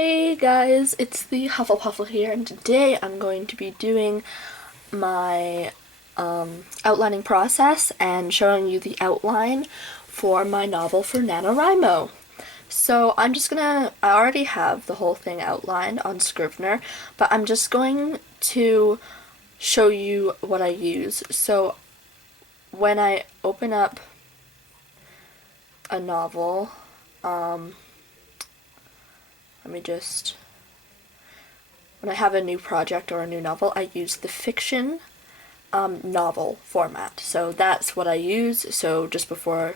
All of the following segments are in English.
Hey guys, it's the Hufflepuffle here, and today I'm going to be doing my outlining process and showing you the outline for my novel For NaNoWriMo. So I already have the whole thing outlined on Scrivener, but I'm just going to show you what I use. So when I open up a novel, when I have a new project or a new novel, I use the fiction novel format. So that's what I use. So just before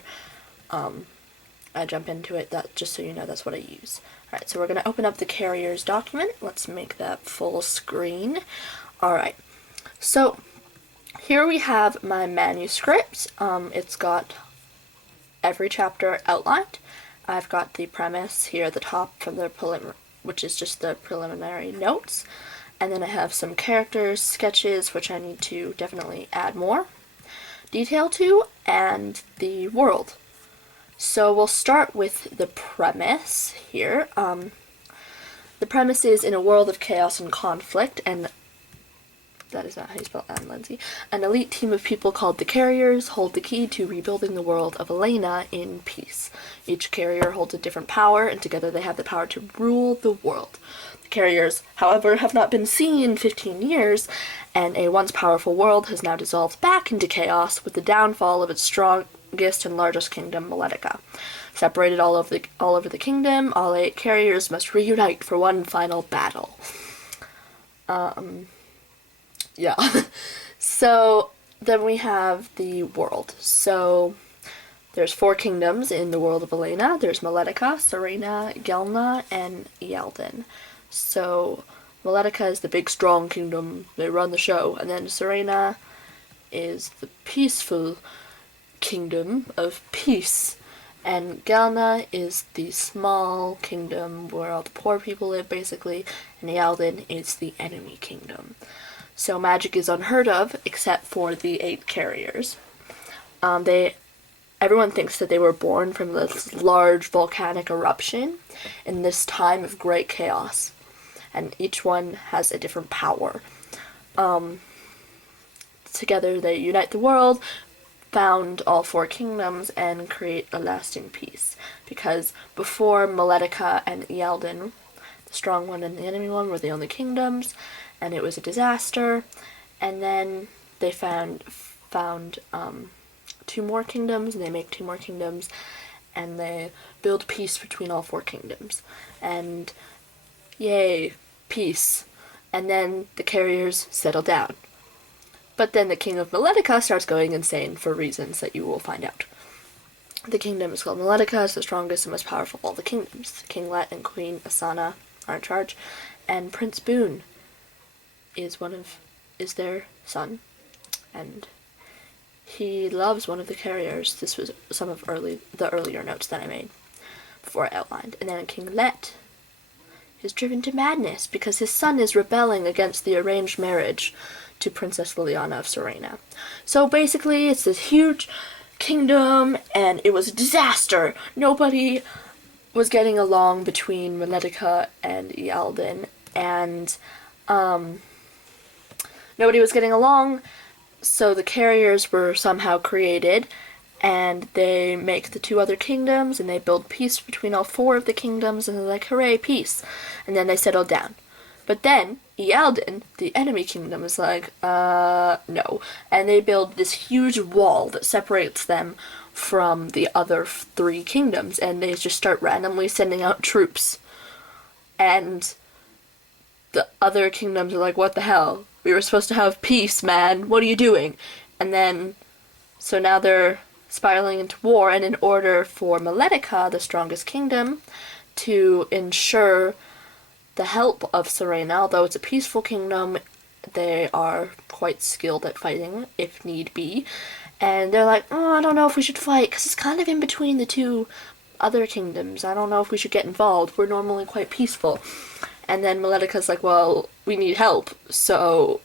I jump into it, just so you know, that's what I use. Alright, so we're going to open up the carrier's document. Let's make that full screen. Alright, so here we have my manuscript. It's got every chapter outlined. I've got the premise here at the top from the which is just the preliminary notes, and then I have some characters, sketches, which I need to definitely add more detail to, and the world. So we'll start with the premise here. The premise is in a world of chaos and conflict, and that is not how you spell Anne Lindsay. An elite team of people called the Carriers hold the key to rebuilding the world of Elena in peace. Each carrier holds a different power, and together they have the power to rule the world. The Carriers, however, have not been seen in 15 years, and a once powerful world has now dissolved back into chaos with the downfall of its strongest and largest kingdom, Maletica. Separated all over the kingdom, all 8 Carriers must reunite for one final battle. Yeah. So then we have the world. So there's 4 kingdoms in the world of Elena. There's Maletica, Serena, Gelna, and Ealdin. So Maletica is the big strong kingdom. They run the show. And then Serena is the peaceful kingdom of peace. And Gelna is the small kingdom where all the poor people live, basically. And Ealdin is the enemy kingdom. So magic is unheard of, except for the 8 carriers. Everyone thinks that they were born from this large volcanic eruption in this time of great chaos, and each one has a different power. Together they unite the world, found all 4 kingdoms, and create a lasting peace. Because before Maletica and Ealdin, the strong one and the enemy one were the only kingdoms, and it was a disaster. And then they found 2 more kingdoms, and they make 2 more kingdoms, and they build peace between all 4 kingdoms. And yay, peace. And then the carriers settle down. But then the king of Maletica starts going insane for reasons that you will find out. The kingdom is called Maletica. It's the strongest and most powerful of all the kingdoms. King Let and Queen Asana are in charge, and Prince Boone is their son, and he loves one of the carriers. This was some of the earlier notes that I made before I outlined. And then King Let is driven to madness because his son is rebelling against the arranged marriage to Princess Liliana of Serena. So basically, it's this huge kingdom, and it was a disaster. Nobody was getting along between Maletica and Ealdin, and nobody was getting along, so the carriers were somehow created, and they make the 2 other kingdoms, and they build peace between all 4 of the kingdoms, and they're like, hooray, peace. And then they settle down. But then Ealdin, the enemy kingdom, is like, no. And they build this huge wall that separates them from the other 3 kingdoms, and they just start randomly sending out troops. And the other kingdoms are like, what the hell? We were supposed to have peace, man. What are you doing? And then, so now they're spiraling into war, and in order for Maletica, the strongest kingdom, to ensure the help of Serena, although it's a peaceful kingdom, they are quite skilled at fighting, if need be. And they're like, I don't know if we should fight, because it's kind of in between the 2 other kingdoms. I don't know if we should get involved. We're normally quite peaceful. And then Maletica's like, well, we need help, so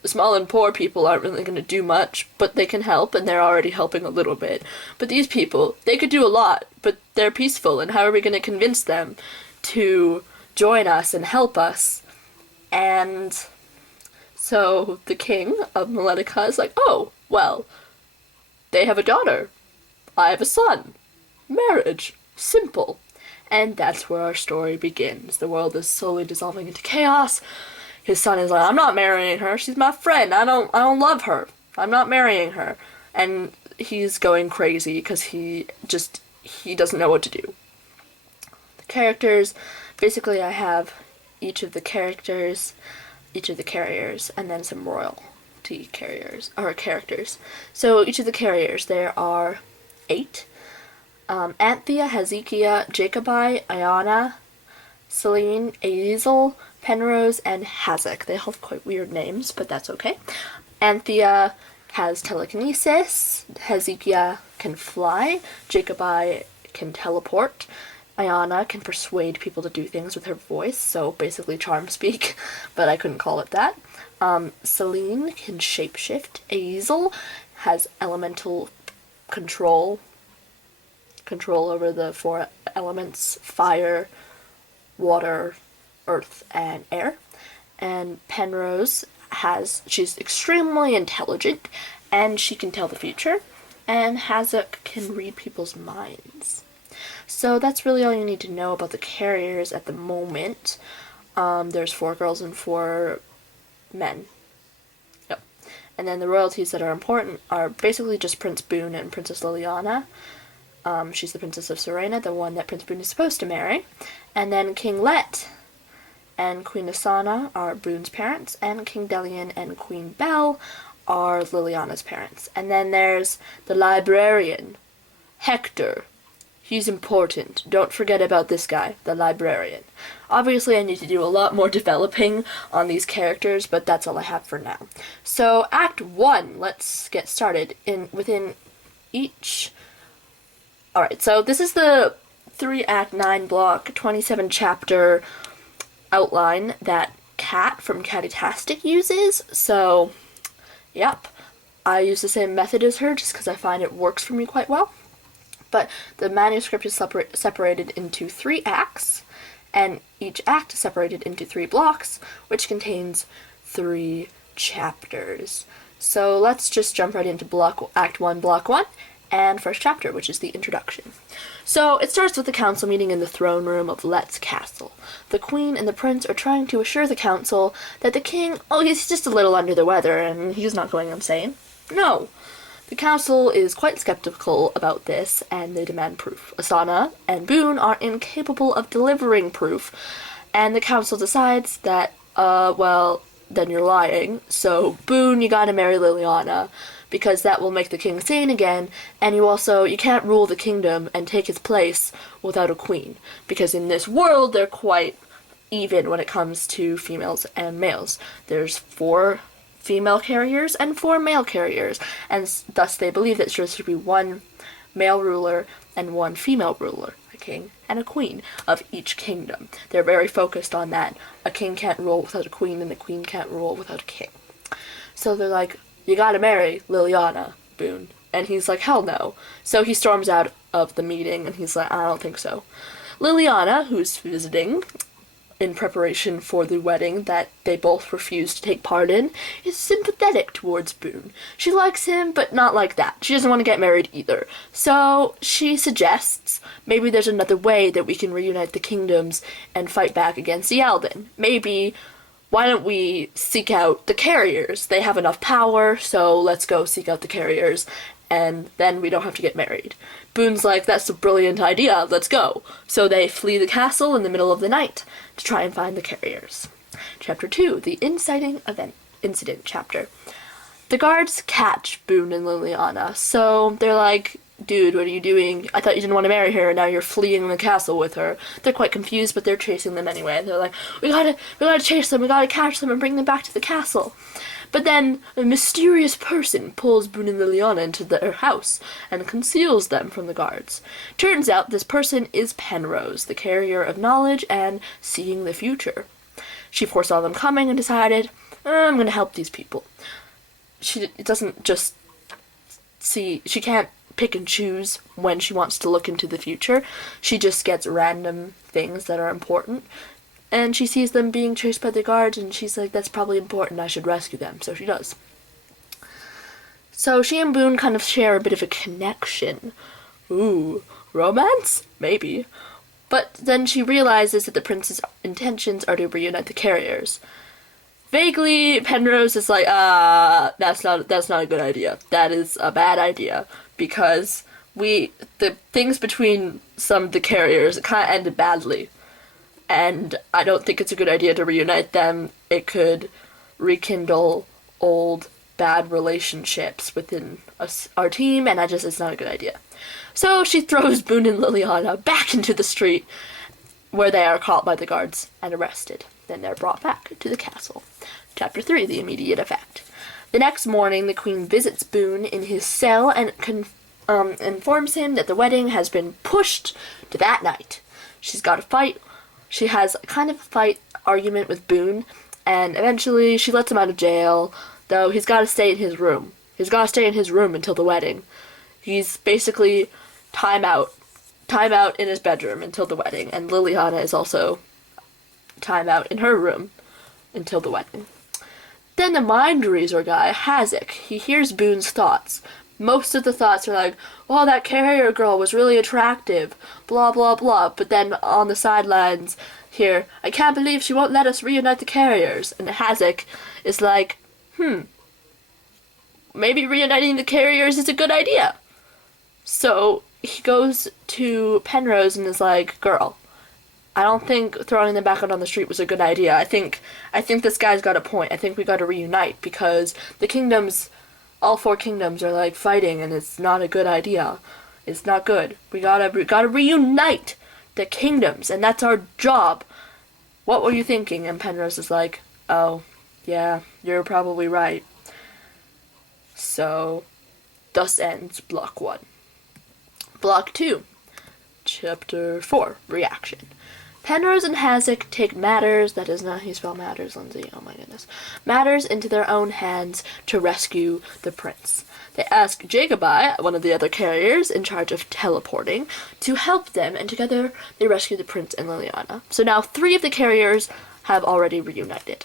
the small and poor people aren't really going to do much, but they can help, and they're already helping a little bit. But these people, they could do a lot, but they're peaceful, and how are we going to convince them to join us and help us. And so the king of Maletica is like, oh, well, they have a daughter. I have a son. Marriage. Simple. And that's where our story begins. The world is slowly dissolving into chaos. His son is like, I'm not marrying her. She's my friend. I don't love her. I'm not marrying her. And he's going crazy because he doesn't know what to do. The characters, basically I have each of the characters, each of the carriers, and then some royalty carriers, or characters. So each of the carriers, there are 8. Anthea, Hezekiah, Jacobi, Iana, Selene, Azazel, Penrose, and Hazak. They have quite weird names, but that's okay. Anthea has telekinesis, Hezekiah can fly, Jacobi can teleport, Iana can persuade people to do things with her voice, so basically charm speak, but I couldn't call it that. Selene can shapeshift, Azazel has elemental control over the 4 elements, fire, water, earth, and air. And Penrose she's extremely intelligent, and she can tell the future, and Hazak can read people's minds. So that's really all you need to know about the carriers at the moment. There's 4 girls and 4 men. Yep. And then the royalties that are important are basically just Prince Boone and Princess Liliana. She's the Princess of Serena, the one that Prince Boone is supposed to marry. And then King Let and Queen Asana are Boone's parents, and King Delian and Queen Belle are Liliana's parents. And then there's the librarian, Hector. He's important. Don't forget about this guy, the librarian. Obviously, I need to do a lot more developing on these characters, but that's all I have for now. So, Act 1, let's get started. Within each... Alright, so this is the 3-act, 9-block, 27-chapter outline that Kat from Catatastic uses. So, yep, I use the same method as her just because I find it works for me quite well. But the manuscript is separated into 3 acts, and each act is separated into 3 blocks, which contains 3 chapters. So let's just jump right into Act 1, Block 1, and first chapter, which is the introduction. So it starts with the council meeting in the throne room of Let's castle. The queen and the prince are trying to assure the council that the king, he's just a little under the weather and he's not going insane. No. The council is quite skeptical about this, and they demand proof. Asana and Boone are incapable of delivering proof, and the council decides that, then you're lying, so Boone, you gotta marry Liliana, because that will make the king sane again, and you can't rule the kingdom and take his place without a queen, because in this world they're quite even when it comes to females and males. There's 4 female carriers and 4 male carriers, and thus they believe that there should be 1 male ruler and 1 female ruler, a king and a queen of each kingdom. They're very focused on that. A king can't rule without a queen, and a queen can't rule without a king. So they're like, you gotta marry Liliana, Boone. And he's like, hell no. So he storms out of the meeting, and he's like, I don't think so. Liliana, who's visiting in preparation for the wedding that they both refuse to take part in, is sympathetic towards Boone. She likes him, but not like that. She doesn't want to get married either. So she suggests maybe there's another way that we can reunite the kingdoms and fight back against Yalden. Maybe, why don't we seek out the carriers? They have enough power, so let's go seek out the carriers, and then we don't have to get married. Boone's like, that's a brilliant idea, let's go. So they flee the castle in the middle of the night to try and find the carriers. Chapter 2, the inciting incident chapter. The guards catch Boone and Liliana, so they're like, dude, what are you doing? I thought you didn't want to marry her, and now you're fleeing the castle with her. They're quite confused, but they're chasing them anyway. They're like, we gotta chase them, we gotta catch them and bring them back to the castle. But then a mysterious person pulls Boone and Liliana into their house and conceals them from the guards. Turns out this person is Penrose, the carrier of knowledge and seeing the future. She foresaw them coming and decided, I'm going to help these people. She can't pick and choose when she wants to look into the future. She just gets random things that are important And she sees them being chased by the guards, and she's like, that's probably important, I should rescue them. So she does. So she and Boone kind of share a bit of a connection. Ooh, romance? Maybe. But then she realizes that the prince's intentions are to reunite the carriers. Vaguely, Penrose is like, that's not a good idea. That is a bad idea. Because the things between some of the carriers kind of ended badly. And I don't think it's a good idea to reunite them. It could rekindle old bad relationships within our team, and it's not a good idea. So she throws Boone and Liliana back into the street, where they are caught by the guards and arrested. Then they're brought back to the castle. Chapter 3, The Immediate Effect. The next morning, the queen visits Boone in his cell and informs him that the wedding has been pushed to that night. She's got a fight. She has kind of a fight argument with Boone, and eventually she lets him out of jail, though he's got to stay in his room. He's got to stay in his room until the wedding. He's basically time out in his bedroom until the wedding, and Liliana is also time out in her room until the wedding. Then the mind reader guy, Hazek, he hears Boone's thoughts. Most of the thoughts are like, oh, that carrier girl was really attractive, blah, blah, blah. But then on the sidelines here, I can't believe she won't let us reunite the carriers. And Hazek is like, maybe reuniting the carriers is a good idea. So he goes to Penrose and is like, girl, I don't think throwing them back out on the street was a good idea. I think this guy's got a point. I think we gotta reunite because the kingdoms, all 4 kingdoms are like fighting and it's not a good idea. It's not good. We gotta reunite the kingdoms and that's our job. What were you thinking? And Penrose is like, oh, yeah, you're probably right. So, thus ends Block 1. Block 2. Chapter 4, Reaction. Penrose and Hazek take matters, that is not how you spell matters, Lindsay, oh my goodness, matters into their own hands to rescue the prince. They ask Jacobi, one of the other carriers in charge of teleporting, to help them, and together they rescue the prince and Liliana. So now 3 of the carriers have already reunited,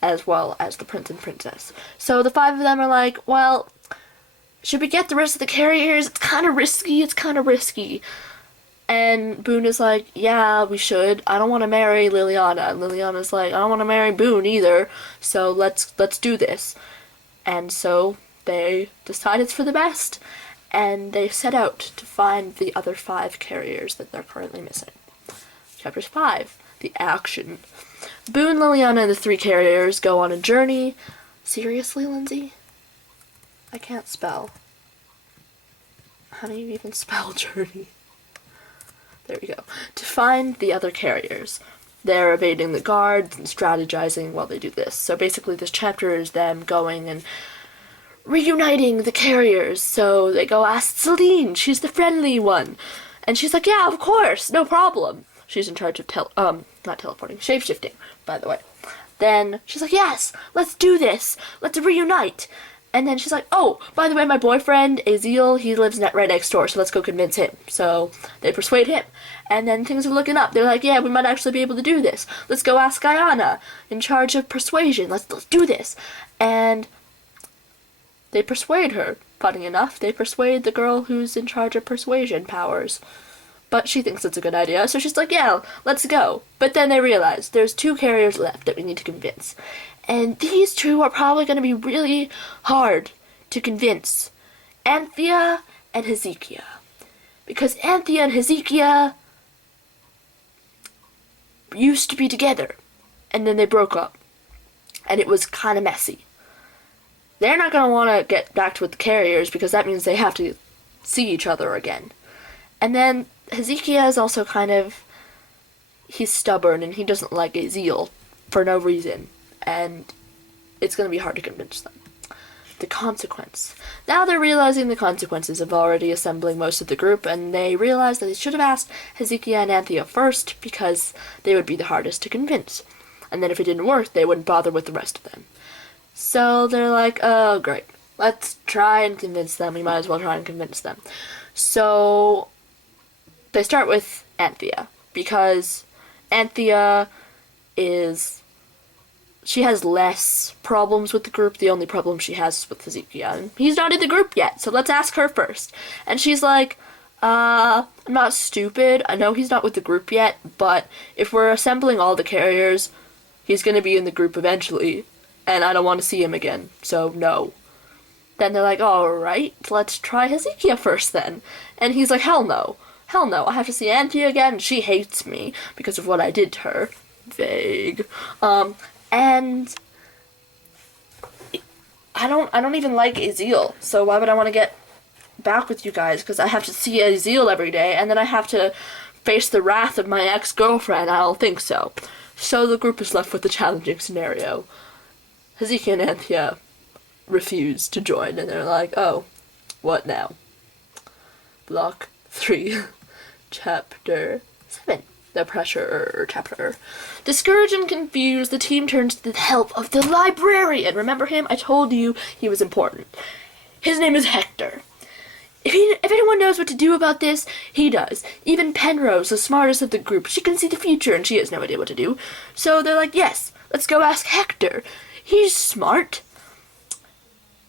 as well as the prince and princess. So the 5 of them are like, well, should we get the rest of the carriers? It's kind of risky. And Boone is like, yeah, we should. I don't want to marry Liliana. And Liliana's like, I don't want to marry Boone either. So let's do this. And so they decide it's for the best. And they set out to find the other 5 carriers that they're currently missing. Chapter 5, The Action. Boone, Liliana, and the 3 carriers go on a journey. Seriously, Lindsay? I can't spell. How do you even spell journey? There we go. To find the other carriers. They're evading the guards and strategizing while they do this. So basically this chapter is them going and reuniting the carriers. So they go ask Celine, she's the friendly one. And she's like, yeah, of course, no problem. She's in charge of not teleporting, shape-shifting, by the way. Then she's like, yes, let's do this. Let's reunite. And then she's like, oh, by the way, my boyfriend, Azil, he lives right next door, so let's go convince him. So they persuade him. And then things are looking up. They're like, yeah, we might actually be able to do this. Let's go ask Guyana, in charge of persuasion. Let's do this. And they persuade her. Funny enough, they persuade the girl who's in charge of persuasion powers. But she thinks it's a good idea, so she's like, yeah, let's go. But then they realize there's 2 carriers left that we need to convince. And these 2 are probably going to be really hard to convince. Anthea and Hezekiah. Because Anthea and Hezekiah used to be together. And then they broke up. And it was kind of messy. They're not going to want to get back with the carriers because that means they have to see each other again. And then Hezekiah is also he's stubborn and he doesn't like Azil for no reason. And it's going to be hard to convince them. The consequence. Now they're realizing the consequences of already assembling most of the group, and they realize that they should have asked Hezekiah and Anthea first, because they would be the hardest to convince. And then if it didn't work, they wouldn't bother with the rest of them. So they're like, oh, great. Let's try and convince them. We might as well try and convince them. So they start with Anthea, because Anthea is she has less problems with the group. The only problem she has is with Hezekiah. And he's not in the group yet, so let's ask her first. And she's like, I'm not stupid. I know he's not with the group yet, but if we're assembling all the carriers, he's going to be in the group eventually, and I don't want to see him again, so no. Then they're like, alright, let's try Hezekiah first then. And he's like, hell no. Hell no, I have to see Anthea again. She hates me because of what I did to her. Vague. And I don't even like Azeel, so why would I want to get back with you guys? Because I have to see Azeel every day, and then I have to face the wrath of my ex-girlfriend. I don't think so. So the group is left with the challenging scenario. Hezekiah and Anthea refuse to join, and they're like, oh, what now? Block 3, Chapter 7. The pressure chapter. Discouraged and confused, the team turns to the help of the librarian. Remember him? I told you he was important. His name is Hector. If anyone knows what to do about this, he does. Even Penrose, the smartest of the group, she can see the future and she has no idea what to do. So they're like, yes, let's go ask Hector. He's smart.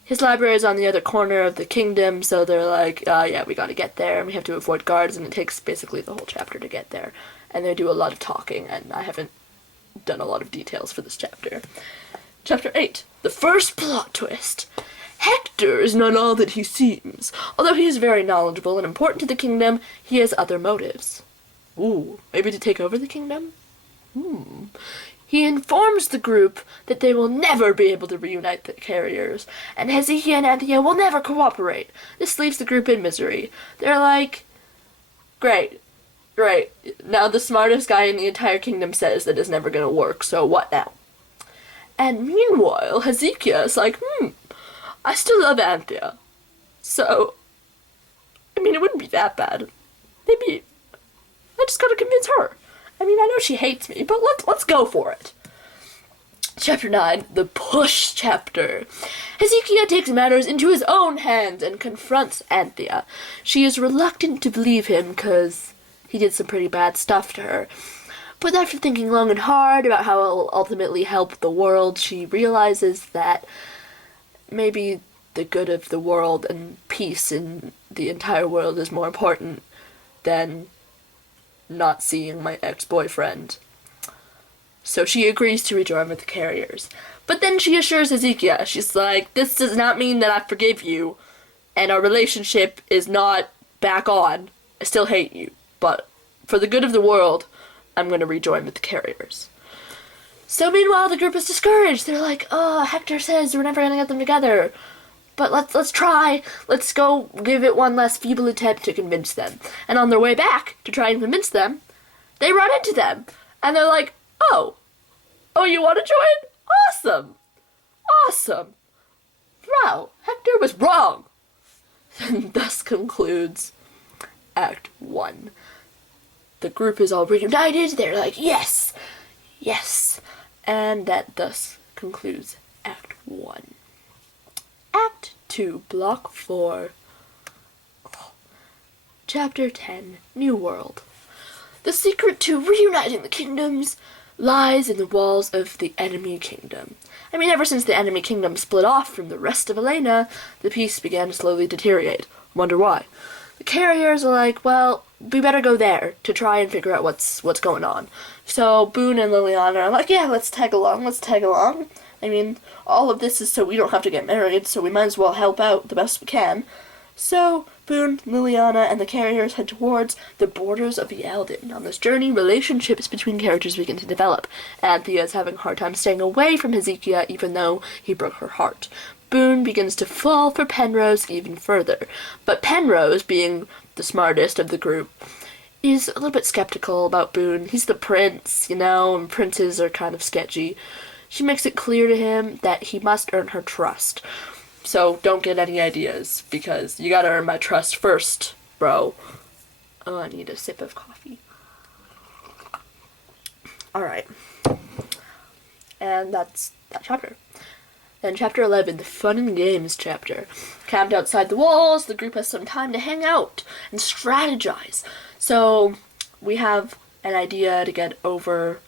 His library is on the other corner of the kingdom, so they're like, yeah, we gotta get there, and we have to avoid guards, and it takes basically the whole chapter to get there. And they do a lot of talking, and I haven't done a lot of details for this chapter. Chapter 8. The first plot twist. Hector is not all that he seems. Although he is very knowledgeable and important to the kingdom, he has other motives. Ooh, maybe to take over the kingdom? He informs the group that they will never be able to reunite the carriers, and Hezekiah and Anthea will never cooperate. This leaves the group in misery. They're like, great. Now the smartest guy in the entire kingdom says that it's never gonna work, so what now? And meanwhile, Hezekiah is like, I still love Anthea. So, I mean, it wouldn't be that bad. Maybe I just gotta convince her. I mean, I know she hates me, but let's go for it. Chapter 9, the push chapter. Hezekiah takes matters into his own hands and confronts Anthea. She is reluctant to believe him because he did some pretty bad stuff to her. But after thinking long and hard about how it will ultimately help the world, she realizes that maybe the good of the world and peace in the entire world is more important than not seeing my ex-boyfriend. So she agrees to rejoin with the carriers. But then she assures Hezekiah, she's like, this does not mean that I forgive you, and our relationship is not back on. I still hate you, but for the good of the world, I'm going to rejoin with the carriers. So meanwhile, the group is discouraged. They're like, Hector says we're never going to get them together. But let's try. Let's go give it one last feeble attempt to convince them. And on their way back to try and convince them, they run into them. And they're like, oh, you want to join? Awesome. Wow, Hector was wrong. And thus concludes Act 1. The group is all reunited. They're like, yes. And that thus concludes Act 1. Act 2, Block 4, Chapter 10, New World. The secret to reuniting the kingdoms lies in the walls of the enemy kingdom. I mean, ever since the enemy kingdom split off from the rest of Elena, the peace began to slowly deteriorate. Wonder why? The carriers are like, well, we better go there to try and figure out what's going on. So Boone and Liliana are like, yeah, let's tag along. I mean, all of this is so we don't have to get married, so we might as well help out the best we can. So Boone, Liliana, and the carriers head towards the borders of the Elden. On this journey, relationships between characters begin to develop. Anthea is having a hard time staying away from Hezekiah, even though he broke her heart. Boone begins to fall for Penrose even further. But Penrose, being the smartest of the group, is a little bit skeptical about Boone. He's the prince, and princes are kind of sketchy. She makes it clear to him that he must earn her trust. So don't get any ideas, because you gotta earn my trust first, bro. Oh, I need a sip of coffee. Alright. And that's that chapter. Then chapter 11, the fun and games chapter. Camped outside the walls, the group has some time to hang out and strategize. So we have an idea to get over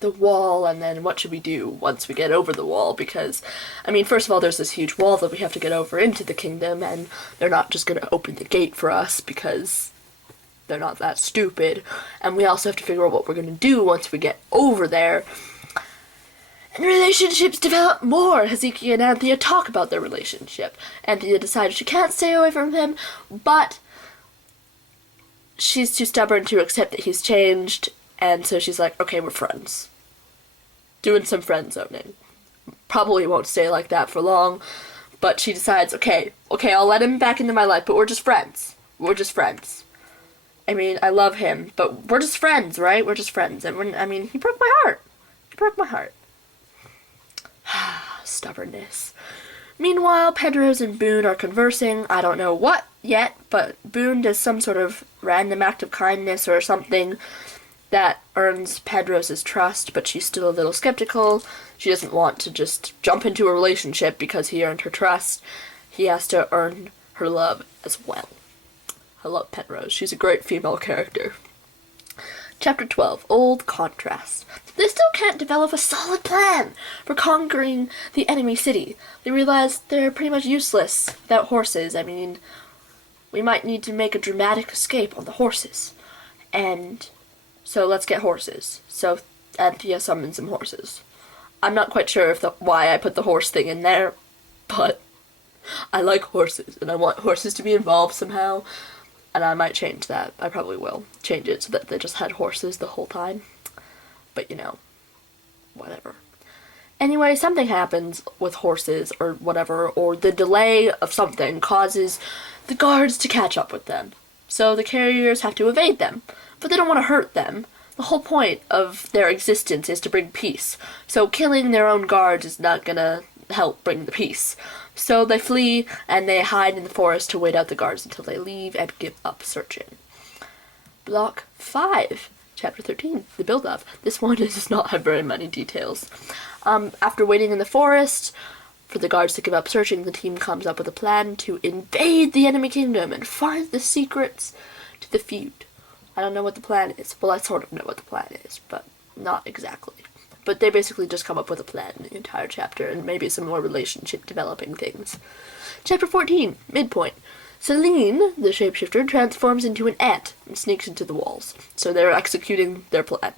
the wall, and then what should we do once we get over the wall, because, I mean, first of all, there's this huge wall that we have to get over into the kingdom, and they're not just going to open the gate for us, because they're not that stupid, and we also have to figure out what we're going to do once we get over there. And relationships develop more. Hezekiah and Anthea talk about their relationship. Anthea decides she can't stay away from him, but she's too stubborn to accept that he's changed, and so she's like, okay, we're friends. Doing some friend zoning. Probably won't stay like that for long, but she decides, okay, I'll let him back into my life, but we're just friends. We're just friends. I mean, I love him, but we're just friends, right? We're just friends. And he broke my heart. He broke my heart. Stubbornness. Meanwhile, Penrose and Boone are conversing. I don't know what yet, but Boone does some sort of random act of kindness or something that earns Penrose's trust, but she's still a little skeptical. She doesn't want to just jump into a relationship because he earned her trust. He has to earn her love as well. I love Penrose. She's a great female character. Chapter 12, Old Contrast. They still can't develop a solid plan for conquering the enemy city. They realize they're pretty much useless without horses. I mean, we might need to make a dramatic escape on the horses. And so let's get horses. So Anthea summons some horses. I'm not quite sure why I put the horse thing in there, but I like horses, and I want horses to be involved somehow. And I might change that. I probably will change it so that they just had horses the whole time. But, whatever. Anyway, something happens with horses or whatever, or the delay of something causes the guards to catch up with them. So the carriers have to evade them, but they don't want to hurt them. The whole point of their existence is to bring peace. So killing their own guards is not gonna help bring the peace. So they flee, and they hide in the forest to wait out the guards until they leave and give up searching. Block 5, Chapter 13, the buildup. This one does not have very many details. After waiting in the forest for the guards to give up searching, the team comes up with a plan to invade the enemy kingdom and find the secrets to the feud. I don't know what the plan is. Well, I sort of know what the plan is, but not exactly. But they basically just come up with a plan in the entire chapter, and maybe some more relationship developing things. Chapter 14, midpoint. Celine, the shapeshifter, transforms into an ant and sneaks into the walls. So they're executing their plan.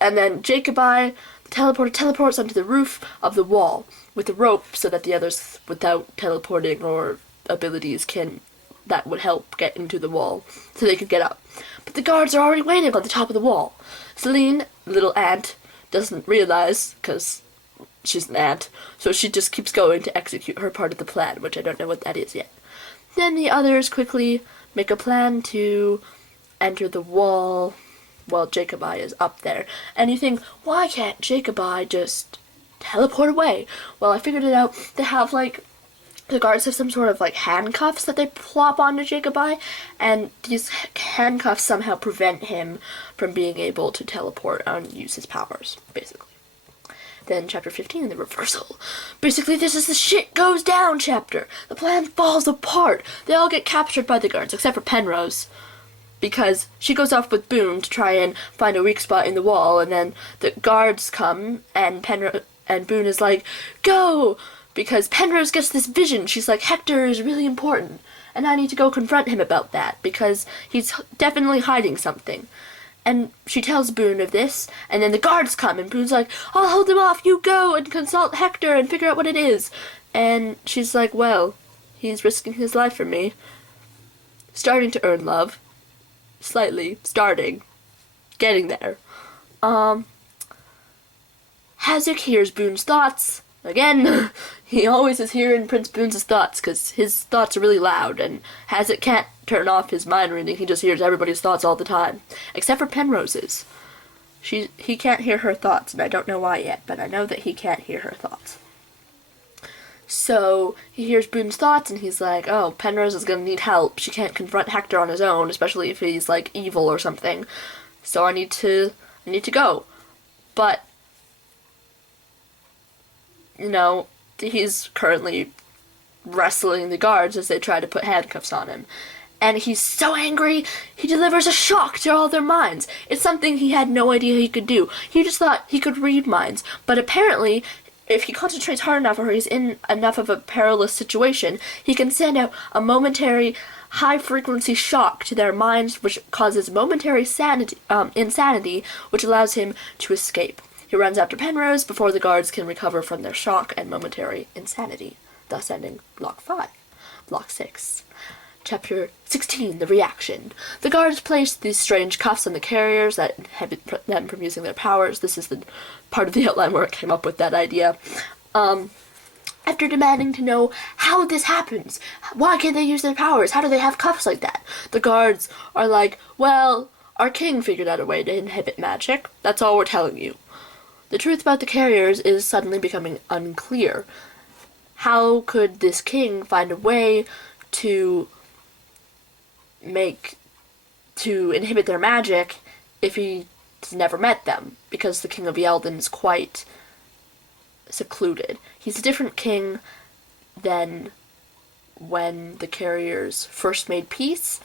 And then Jacobi, the teleporter, teleports onto the roof of the wall with a rope so that the others without teleporting or abilities that would help get into the wall so they could get up. But the guards are already waiting on the top of the wall. Celine, the little ant, doesn't realize, because she's an ant, so she just keeps going to execute her part of the plan, which I don't know what that is yet. Then the others quickly make a plan to enter the wall while Jacobi is up there. And you think, why can't Jacobi just teleport away? Well, I figured it out. They have, the guards have some sort of, handcuffs that they plop onto Jacobi, and these handcuffs somehow prevent him from being able to teleport and use his powers, basically. Then chapter 15, the reversal. Basically, this is the shit goes down chapter. The plan falls apart. They all get captured by the guards, except for Penrose, because she goes off with Boone to try and find a weak spot in the wall, and then the guards come, and Boone is like, go! Because Penrose gets this vision. She's like, Hector is really important, and I need to go confront him about that, because he's definitely hiding something. And she tells Boone of this, and then the guards come, and Boone's like, I'll hold them off, you go and consult Hector and figure out what it is. And she's like, well, he's risking his life for me. Starting to earn love. Slightly. Starting. Getting there. Hazek hears Boone's thoughts. Again, he always is hearing Prince Boone's thoughts, because his thoughts are really loud, and Hazek can't turn off his mind reading. He just hears everybody's thoughts all the time. Except for Penrose's. He can't hear her thoughts, and I don't know why yet, but I know that he can't hear her thoughts. So, he hears Boone's thoughts, and he's like, oh, Penrose is gonna need help. She can't confront Hector on his own, especially if he's, evil or something. So I need to go. But he's currently wrestling the guards as they try to put handcuffs on him. and he's so angry, he delivers a shock to all their minds. It's something he had no idea he could do. He just thought he could read minds, but apparently, if he concentrates hard enough or he's in enough of a perilous situation, he can send out a momentary high-frequency shock to their minds, which causes momentary insanity, which allows him to escape. He runs after Penrose before the guards can recover from their shock and momentary insanity, thus ending Block 5. Block 6. Chapter 16, The Reaction. The guards place these strange cuffs on the carriers that inhibit them from using their powers. This is the part of the outline where I came up with that idea. After demanding to know how this happens, why can't they use their powers? How do they have cuffs like that? The guards are like, well, our king figured out a way to inhibit magic. That's all we're telling you. The truth about the carriers is suddenly becoming unclear. How could this king find a way to inhibit their magic if he's never met them? Because the king of Eldon is quite secluded. He's a different king than when the carriers first made peace,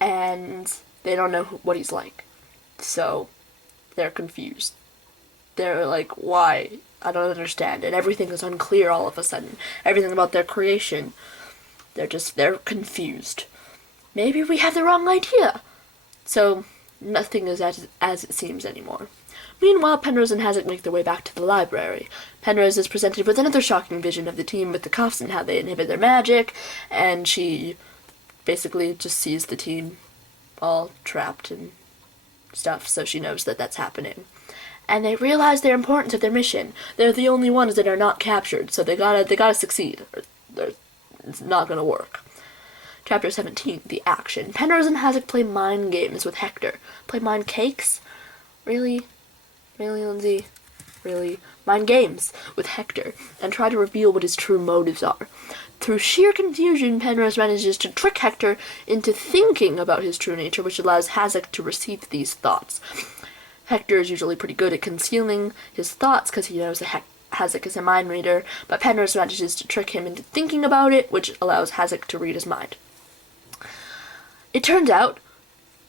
and they don't know what he's like. So they're confused. They're like, why? I don't understand. And everything is unclear all of a sudden. Everything about their creation. They're confused. Maybe we have the wrong idea. So nothing is as it seems anymore. Meanwhile, Penrose and Hazlitt make their way back to the library. Penrose is presented with another shocking vision of the team with the cuffs and how they inhibit their magic, and she basically just sees the team all trapped and stuff, so she knows that that's happening. And they realize the importance of their mission. They're the only ones that are not captured, so they gotta succeed, or it's not gonna work. Chapter 17, The Action. Penrose and Hazlitt play mind games with Hector. Play mind cakes? Really? Really, Lindsay? Really? Mind games with Hector, and try to reveal what his true motives are. Through sheer confusion, Penrose manages to trick Hector into thinking about his true nature, which allows Hazlitt to receive these thoughts. Hector is usually pretty good at concealing his thoughts because he knows that Hazlitt is a mind reader, but Penrose manages to trick him into thinking about it, which allows Hazlitt to read his mind. It turns out,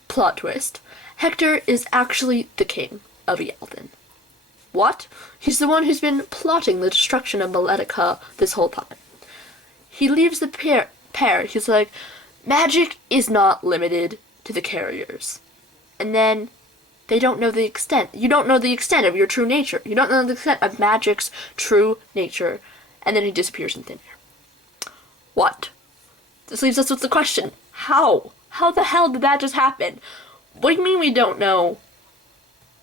plot twist, Hector is actually the king of Eldon. What? He's the one who's been plotting the destruction of Maletica this whole time. He leaves the pair. He's like, magic is not limited to the carriers. And then they don't know the extent. You don't know the extent of your true nature. You don't know the extent of magic's true nature. And then he disappears in thin air. What? This leaves us with the question, how? How the hell did that just happen? What do you mean we don't know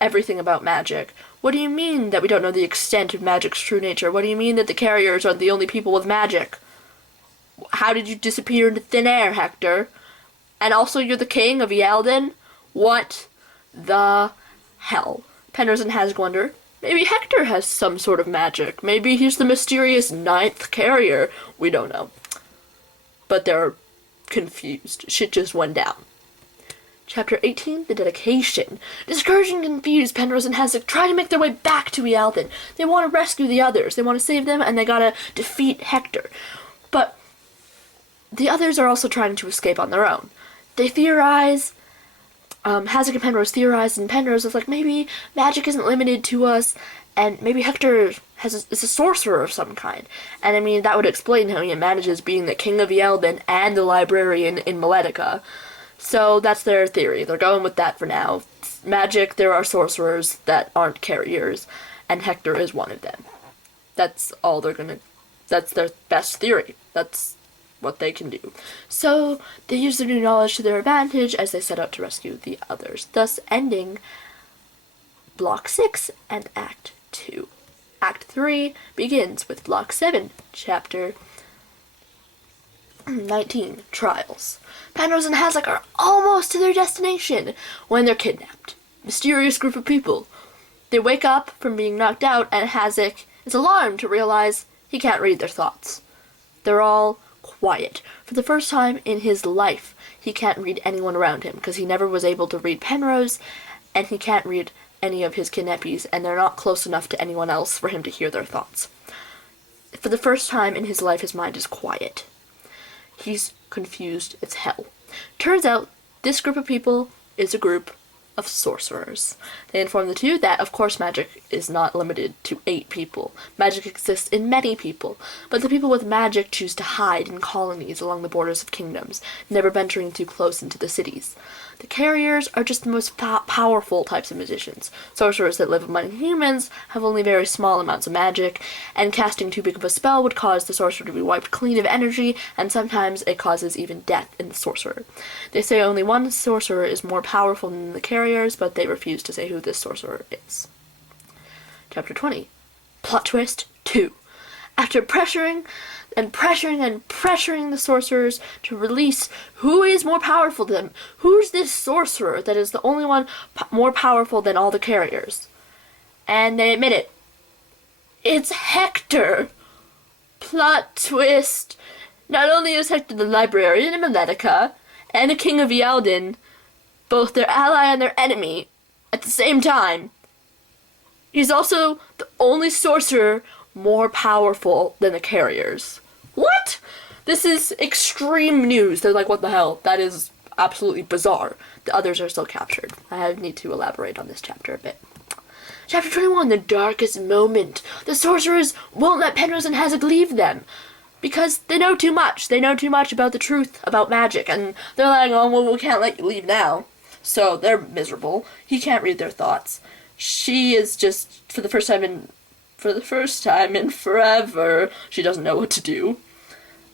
everything about magic? What do you mean that we don't know the extent of magic's true nature? What do you mean that the carriers are the only people with magic? How did you disappear into thin air, Hector? And also you're the king of Eldon? What the hell? Penrose and Hazlitt wonder, maybe Hector has some sort of magic. Maybe he's the mysterious 9th carrier. We don't know. But they're confused. Shit just went down. Chapter 18, The Dedication. Discouraged and confused, Penrose and Hazlitt try to make their way back to Eldon. They want to rescue the others. They want to save them, and they gotta defeat Hector. But the others are also trying to escape on their own. They theorize, Hazlitt and Penrose theorize, and Penrose is like, maybe magic isn't limited to us, and maybe Hector is a sorcerer of some kind. And I mean, that would explain how he manages being the king of Eldon and the librarian in Maletica. So that's their theory. They're going with that for now. Magic, there are sorcerers that aren't carriers, and Hector is one of them. That's all that's their best theory. That's what they can do. So they use their new knowledge to their advantage as they set out to rescue the others, thus ending Block 6 and Act 2. Act 3 begins with Block 7, Chapter 19, Trials. Penrose and Hazlitt are almost to their destination when they're kidnapped. Mysterious group of people. They wake up from being knocked out, and Hazlitt is alarmed to realize he can't read their thoughts. They're all quiet. For the first time in his life, he can't read anyone around him, because he never was able to read Penrose, and he can't read any of his kidnappees, and they're not close enough to anyone else for him to hear their thoughts. For the first time in his life, his mind is quiet. He's confused as hell. Turns out, this group of people is a group of sorcerers. They inform the two that, of course, magic is not limited to 8 people. Magic exists in many people, but the people with magic choose to hide in colonies along the borders of kingdoms, never venturing too close into the cities. The carriers are just the most powerful types of magicians. Sorcerers that live among humans have only very small amounts of magic, and casting too big of a spell would cause the sorcerer to be wiped clean of energy, and sometimes it causes even death in the sorcerer. They say only one sorcerer is more powerful than the carriers, but they refuse to say who this sorcerer is. Chapter 20. Plot twist 2. After pressuring the sorcerers to release who is more powerful than them, who's this sorcerer that is the only one more powerful than all the carriers? And they admit it. It's Hector! Plot twist. Not only is Hector the librarian of Meletica and a king of Yalden, both their ally and their enemy, at the same time, he's also the only sorcerer more powerful than the carriers. What? This is extreme news. They're like, what the hell? That is absolutely bizarre. The others are still captured. I need to elaborate on this chapter a bit. Chapter 21, the darkest moment. The sorcerers won't let Penrose and Hazard leave them, because they know too much. They know too much about the truth about magic, and they're like, oh, well, we can't let you leave now. So they're miserable. He can't read their thoughts. She is just, for the first time in forever, she doesn't know what to do.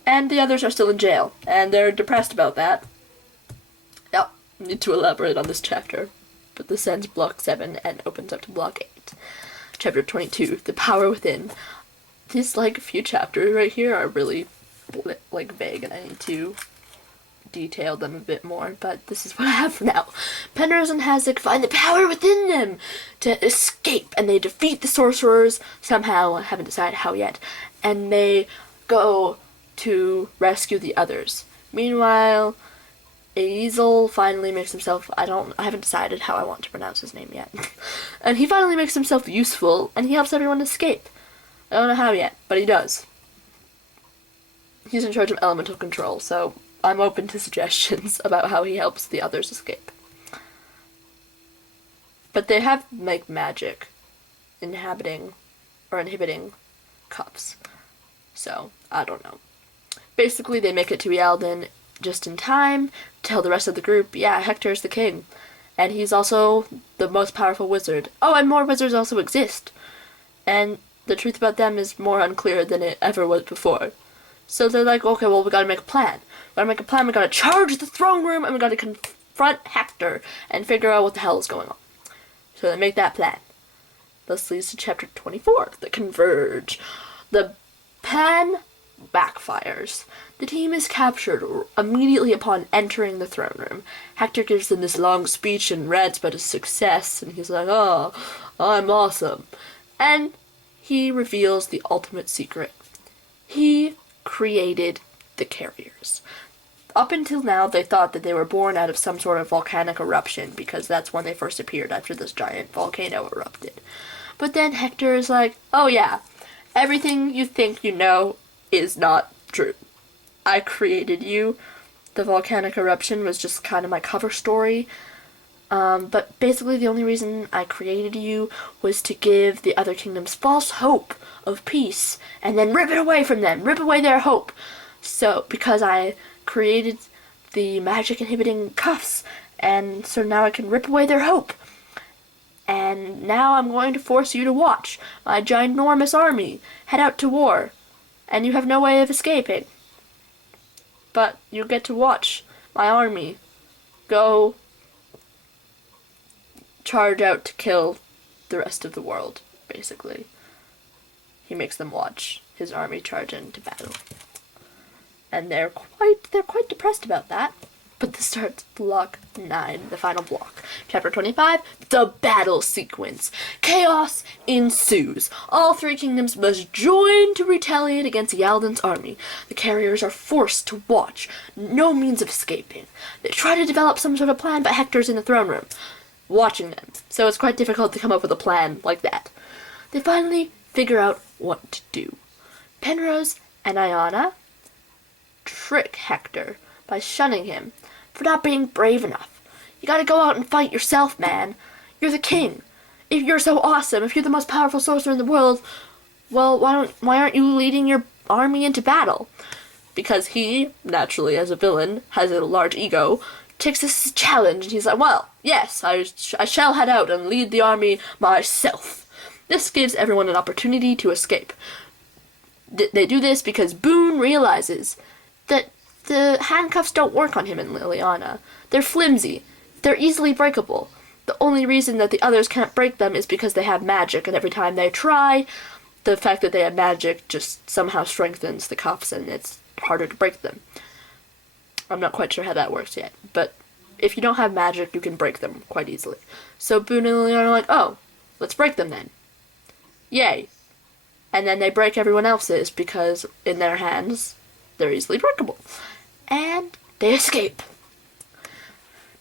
And the others are still in jail, and they're depressed about that. Yep, need to elaborate on this chapter. But this ends block 7 and opens up to block 8. Chapter 22, The Power Within. These, few chapters right here are really, vague, and I need to detail them a bit more, but this is what I have for now. Penrose and Hasek find the power within them to escape, and they defeat the sorcerers somehow. I haven't decided how yet, and they go to rescue the others. Meanwhile, Azel finally makes himself, I haven't decided how I want to pronounce his name yet, and he finally makes himself useful, and he helps everyone escape. I don't know how yet, but he does. He's in charge of elemental control, so I'm open to suggestions about how he helps the others escape. But they have, magic inhibiting cups. So, I don't know. Basically, they make it to Yalden just in time to tell the rest of the group, yeah, Hector's the king. And he's also the most powerful wizard. Oh, and more wizards also exist. And the truth about them is more unclear than it ever was before. So they're like, okay, well, we gotta make a plan. We gotta charge the throne room, and we gotta confront Hector and figure out what the hell is going on. So they make that plan. This leads to chapter 24, The Converge. The plan backfires. The team is captured immediately upon entering the throne room. Hector gives them this long speech and rants about his success, and he's like, oh, I'm awesome. And he reveals the ultimate secret. He created the carriers. Up until now, they thought that they were born out of some sort of volcanic eruption, because that's when they first appeared after this giant volcano erupted. But then Hector is like, oh yeah, everything you think you know is not true. I created you. The volcanic eruption was just kind of my cover story. But basically the only reason I created you was to give the other kingdoms false hope of peace, and then rip it away from them, rip away their hope. So, because I created the magic inhibiting cuffs, and so now I can rip away their hope. And now I'm going to force you to watch my ginormous army head out to war, and you have no way of escaping. But you get to watch my army go charge out to kill the rest of the world, basically. He makes them watch his army charge into battle. And they're quite depressed about that. But this starts block 9, the final block. Chapter 25, the battle sequence. Chaos ensues. All 3 kingdoms must join to retaliate against Yalden's army. The carriers are forced to watch. No means of escaping. They try to develop some sort of plan, but Hector's in the throne room, watching them. So it's quite difficult to come up with a plan like that. They finally figure out what to do. Penrose and Ayana trick Hector by shunning him for not being brave enough. You gotta go out and fight yourself, man. You're the king. If you're so awesome, if you're the most powerful sorcerer in the world, well, why aren't you leading your army into battle? Because he, naturally as a villain, has a large ego, takes this as a challenge, and he's like, well, yes, I shall head out and lead the army myself. This gives everyone an opportunity to escape. They do this because Boone realizes that the handcuffs don't work on him and Liliana. They're flimsy. They're easily breakable. The only reason that the others can't break them is because they have magic, and every time they try, the fact that they have magic just somehow strengthens the cuffs, and it's harder to break them. I'm not quite sure how that works yet, but if you don't have magic, you can break them quite easily. So Boone and Liliana are like, oh, let's break them then. Yay. And then they break everyone else's because in their hands, they're easily breakable. And they escape.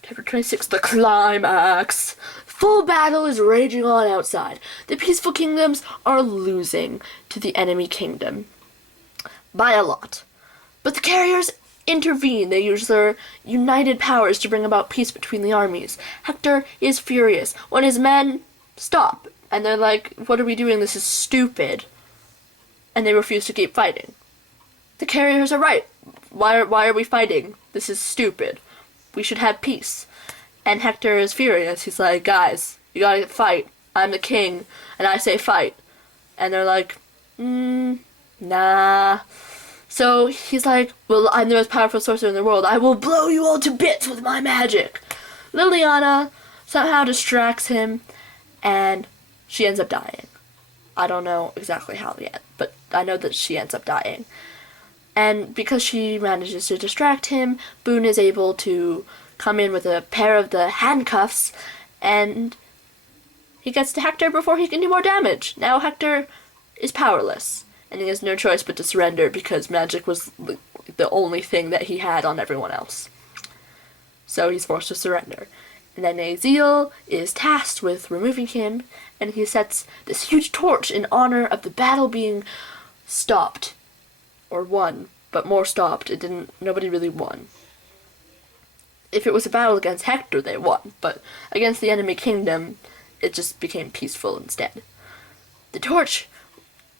Chapter 26, the climax. Full battle is raging on outside. The peaceful kingdoms are losing to the enemy kingdom. By a lot. But the carriers intervene. They use their united powers to bring about peace between the armies. Hector is furious when his men stop. And they're like, what are we doing? This is stupid. And they refuse to keep fighting. The carriers are right. Why are we fighting? This is stupid. We should have peace. And Hector is furious. He's like, guys, you gotta fight. I'm the king, and I say fight. And they're like, nah. So he's like, well, I'm the most powerful sorcerer in the world. I will blow you all to bits with my magic. Liliana somehow distracts him, and she ends up dying. I don't know exactly how yet, but I know that she ends up dying. And because she manages to distract him, Boone is able to come in with a pair of the handcuffs, and he gets to Hector before he can do more damage. Now Hector is powerless, and he has no choice but to surrender because magic was the only thing that he had on everyone else. So he's forced to surrender. And then Aziel is tasked with removing him, and he sets this huge torch in honor of the battle being stopped. Or won, but more stopped. Nobody really won. If it was a battle against Hector, they won, but against the enemy kingdom, it just became peaceful instead. The torch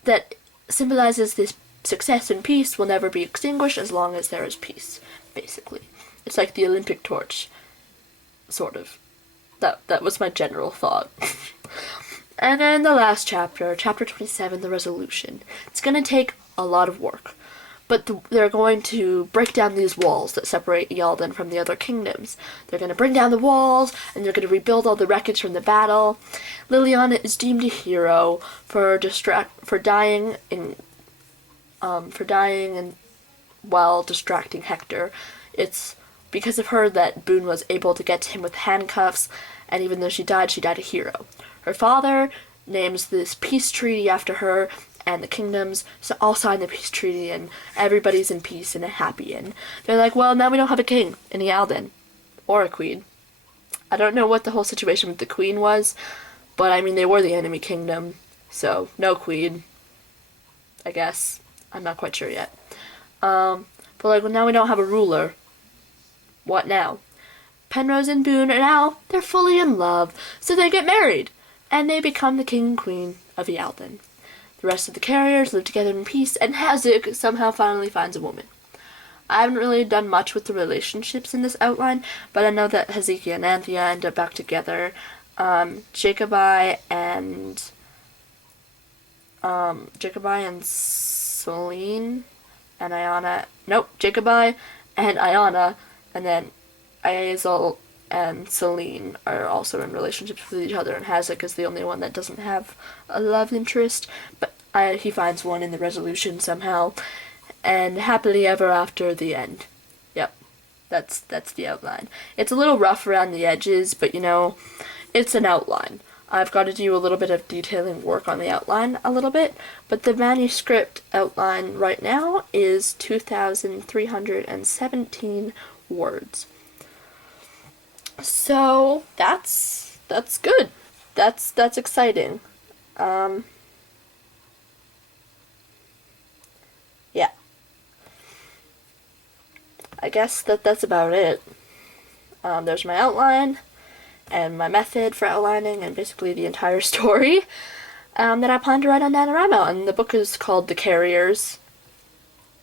that symbolizes this success and peace will never be extinguished as long as there is peace, basically. It's like the Olympic torch, sort of. That was my general thought. And then the last chapter, chapter 27, the resolution. It's gonna take a lot of work. But they're going to break down these walls that separate Ealden from the other kingdoms. They're going to bring down the walls, and they're going to rebuild all the wreckage from the battle. Liliana is deemed a hero for dying while distracting Hector. It's because of her that Boone was able to get to him with handcuffs, and even though she died a hero. Her father names this peace treaty after her, and the kingdoms all sign the peace treaty, and everybody's in peace and happy. And they're like, well, now we don't have a king in Ealden. Or a queen. I don't know what the whole situation with the queen was, but I mean, they were the enemy kingdom, so no queen, I guess. I'm not quite sure yet. But like, well, now we don't have a ruler. What now? Penrose and Boone are now, they're fully in love, so they get married, and they become the king and queen of Ealden. The rest of the carriers live together in peace, and Hazuk somehow finally finds a woman. I haven't really done much with the relationships in this outline, but I know that Hezekiah and Anthea end up back together. Jacobi and Celine and Ayana. Nope, Jacobi and Ayana, and then Azazel and Celine are also in relationships with each other, and Hazuk is the only one that doesn't have a love interest, but he finds one in the resolution somehow, and happily ever after, the end. Yep, that's the outline. It's a little rough around the edges, but you know, it's an outline. I've got to do a little bit of detailing work on the outline a little bit, but the manuscript outline right now is 2,317 words. So that's good. That's exciting. Yeah. I guess that's about it. There's my outline and my method for outlining and basically the entire story that I plan to write on NaNoWriMo. And the book is called The Carriers.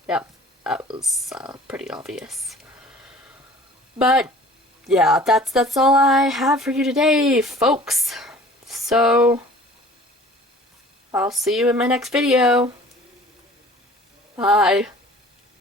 Yep, that was pretty obvious. But yeah, that's all I have for you today, folks. So I'll see you in my next video. Bye.